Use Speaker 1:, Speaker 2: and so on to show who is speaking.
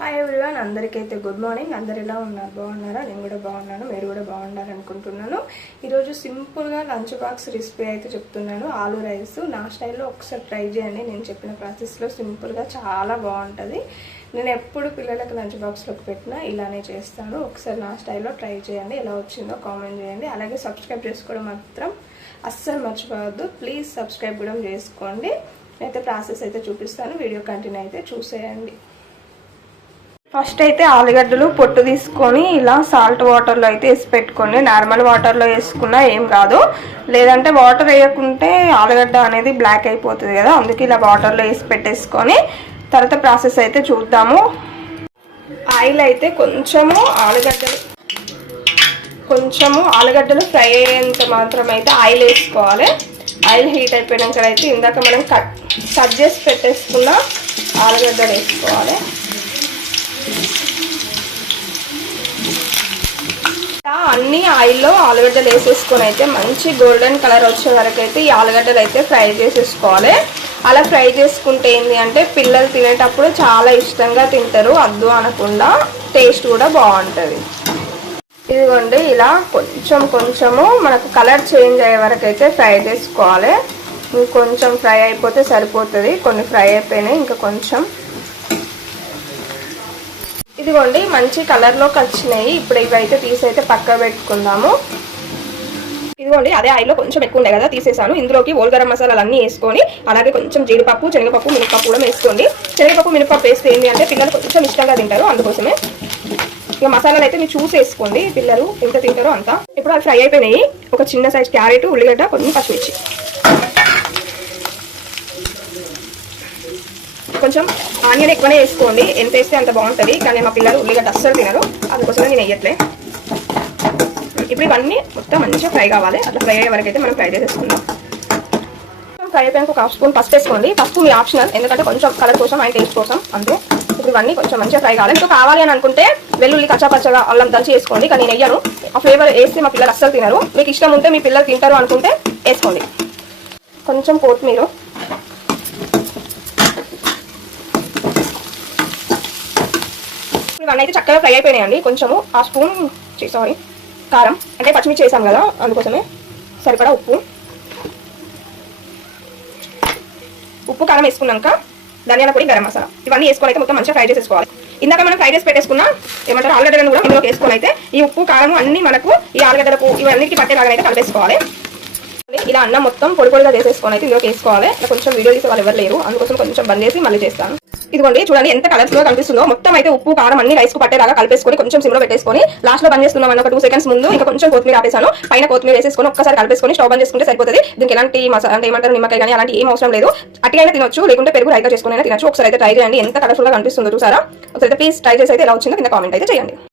Speaker 1: Hi everyone అందరికైతే good morning అందరు ఎలా ఉన్నారు? బాగున్నారా? నేను కూడా బాగున్నాను. మీరు కూడా బాగున్నారు అనుకుంటున్నాను. ఈరోజు సింపుల్గా లంచ్ బాక్స్ రెసిపీ అయితే చెప్తున్నాను. ఆలు రైస్. నా స్టైల్లో ఒకసారి ట్రై చేయండి. నేను చెప్పిన ప్రాసెస్లో సింపుల్గా చాలా బాగుంటుంది. నేను ఎప్పుడు పిల్లలకు లంచ్ బాక్స్లోకి పెట్టినా ఇలానే చేస్తాను. ఒకసారి నా స్టైల్లో ట్రై చేయండి. ఎలా వచ్చిందో కామెంట్ చేయండి. అలాగే సబ్స్క్రైబ్ చేసుకోవడం మాత్రం అస్సలు మర్చిపోవద్దు. ప్లీజ్ సబ్స్క్రైబ్ కూడా చేసుకోండి. అయితే ప్రాసెస్ అయితే చూపిస్తాను. వీడియో కంటిన్యూ అయితే చూసేయండి. ఫస్ట్ అయితే ఆలుగడ్డలు పొట్టు తీసుకొని ఇలా సాల్ట్ వాటర్లో అయితే వేసి పెట్టుకోండి. నార్మల్ వాటర్లో వేసుకున్నా ఏం కాదు లేదంటే వాటర్ వేయకుంటే ఆలుగడ్డ అనేది బ్లాక్ అయిపోతుంది కదా అందుకే ఇలా వాటర్లో వేసి పెట్టేసుకొని తర్వాత ప్రాసెస్ అయితే చూద్దాము. ఆయిల్ అయితే కొంచెము ఆలుగడ్డలు కొంచెము ఆలుగడ్డలు ఫ్రై అయ్యేంత మాత్రం అయితే ఆయిల్ వేసుకోవాలి. ఆయిల్ హీట్ అయిపోయినాక అయితే ఇందాక మనం కట్ కట్ చేసి పెట్టేసుకున్న ఆలుగడ్డలు వేసుకోవాలి. అన్నీ ఆయిల్లో ఆలుగడ్డలు వేసేసుకొని అయితే మంచి గోల్డెన్ కలర్ వచ్చే వరకు అయితే ఈ ఆలుగడ్డలు అయితే ఫ్రై చేసేసుకోవాలి. అలా ఫ్రై చేసుకుంటే ఏంటి అంటే పిల్లలు తినేటప్పుడు చాలా ఇష్టంగా తింటారు అద్దు అనకుండా టేస్ట్ కూడా బాగుంటుంది. ఇదిగోండి ఇలా కొంచెం కొంచెము మనకు కలర్ చేంజ్ అయ్యే వరకు అయితే ఫ్రై చేసుకోవాలి. ఇంకొంచెం ఫ్రై అయిపోతే సరిపోతుంది కొన్ని ఫ్రై అయిపోయినాయి ఇంకా కొంచెం ఇదిగోండి మంచి కలర్లోకి వచ్చినాయి. ఇప్పుడు ఇవైతే అయితే తీసి అయితే పక్క పెట్టుకుందాము. ఇదిగోండి అదే ఆయిల్లో కొంచెం ఎక్కువ ఉండే కదా తీసేసాను. ఇందులోకి ఓల్ గరం మసాలాలు అన్నీ వేసుకొని అలాగే కొంచెం జీడిపప్పు శనగపప్పు మినపప్పు కూడా వేసుకోండి. శనగపప్పు మినపప్పు వేస్తే ఏంటి అంటే పిల్లలు కొంచెం ఇష్టంగా తింటారు అందుకోసమే. ఇక మసాలాలు అయితే మీరు చూసి వేసుకోండి. పిల్లలు ఎంత తింటారో అంత. ఇప్పుడు అవి ఫ్రై అయిపోయినాయి. ఒక చిన్న సైజ్ క్యారెట్ ఉల్లిగడ్డ కొన్ని పచ్చిమిర్చి. కొంచెం ఆనియన్ ఎక్కువనే వేసుకోండి. ఎంత వేస్తే అంత బాగుంటుంది. కానీ మా పిల్లలు ఉల్లిగడ్డ అస్సలు తినరు. అందుకోసమే నేను వేయట్లే. ఇప్పుడు ఇవన్నీ మొత్తం మంచిగా ఫ్రై కావాలి. అట్లా ఫ్రై అయ్యే వరకు అయితే మనం ఫ్రై చేసేసుకుందాం. ఫ్రై అయిపోయాక ఒక హాఫ్ స్పూన్ పసుపు వేసుకోండి. పసుపు మీ ఆప్షనల్. ఎందుకంటే కొంచెం కలర్ కోసం అండ్ టేస్ట్ కోసం. అంతే. ఇప్పుడు ఇవన్నీ కొంచెం మంచిగా ఫ్రై కావాలి. మీకు కావాలి అని అనుకుంటే వెల్లుల్లి కచ్చాపచ్చగా అల్లం దంచి వేసుకోండి. కానీ నేను వెయ్యను ఆ ఫ్లేవర్ వేస్తే మా పిల్లలు అస్సలు తినరు. మీకు ఇష్టం ఉంటే మీ పిల్లలు తింటారు అనుకుంటే వేసుకోండి. కొంచెం కొత్తిమీర. ఇవన్నీ అయితే చక్కగా ఫ్రై అయిపోయినాయండి. కొంచెము ఆ స్పూన్ సారీ కారం అంటే పచ్చిమిర్చి చేసాం కదా అందుకోసమే సరిపడా ఉప్పు. ఉప్పు కారం వేసుకున్నాక ధనియాల పొడి గరం మసాలా. ఇవన్నీ వేసుకొని అయితే మొత్తం మంచిగా ఫ్రై చేసేసుకోవాలి. ఇందాక మనం ఫ్రై చేసి పెట్టేసుకున్న ఏమంటారు ఆలుగడ్డలను కూడా ఇందులోకి వేసుకొని అయితే ఈ ఉప్పు కారం అన్ని మనకు ఈ ఆలుగడ్డలకు ఇవన్నిటికి పట్టేలాగా అయితే కలిపేసుకోవాలి. ఇలా అన్నం మొత్తం పొడి పొడిగా చేసేసుకొని అయితే ఇందులోకి వేసుకోవాలి. కొంచెం వీడియో తీసే వాళ్ళు ఎవరు లేరు. అందుకోసం కొంచెం బంద్ చేసి మళ్ళీ చేస్తాను. ఇదిగోండి చూడండి ఎంత కలర్స్లో కనిపిస్తుందో. మొత్తం అయితే ఉప్పు కారం అన్ని రైస్కు పట్టేలాగా కలిపేసుకొని కొంచెం సిమ్లో పెట్టేసుకొని లాస్ట్లో బంద్ చేస్తున్నాం ఒక టూ సెకండ్స్ ముందు. ఇంకా కొంచెం కొత్తిమీర ఆపేసాను పైన కొత్తిమీర వేసేసుకొని ఒక్కసారి కలిపేసుకొని స్టవ్ బంద్ చేసుకుంటే సరిపోతుంది. దీనికి ఎలాంటి మసాలా అంటే ఏమంటారు నిమ్మకాయ కానీ అలాంటి ఏం అవసరం లేదు. అట్టిగా తినొచ్చు లేకుంటే పెరుగు రైతా చేసుకుని తినొచ్చు. ఒకసారి అయితే ట్రై చేయండి. ఎంత కలర్ఫుల్గా కనిపిస్తుందో చూసారా? ఒకసారి ప్లీజ్ ట్రై చేసి అయితే ఎలా వచ్చిందో కింద కామెంట్ అయితే చేయండి.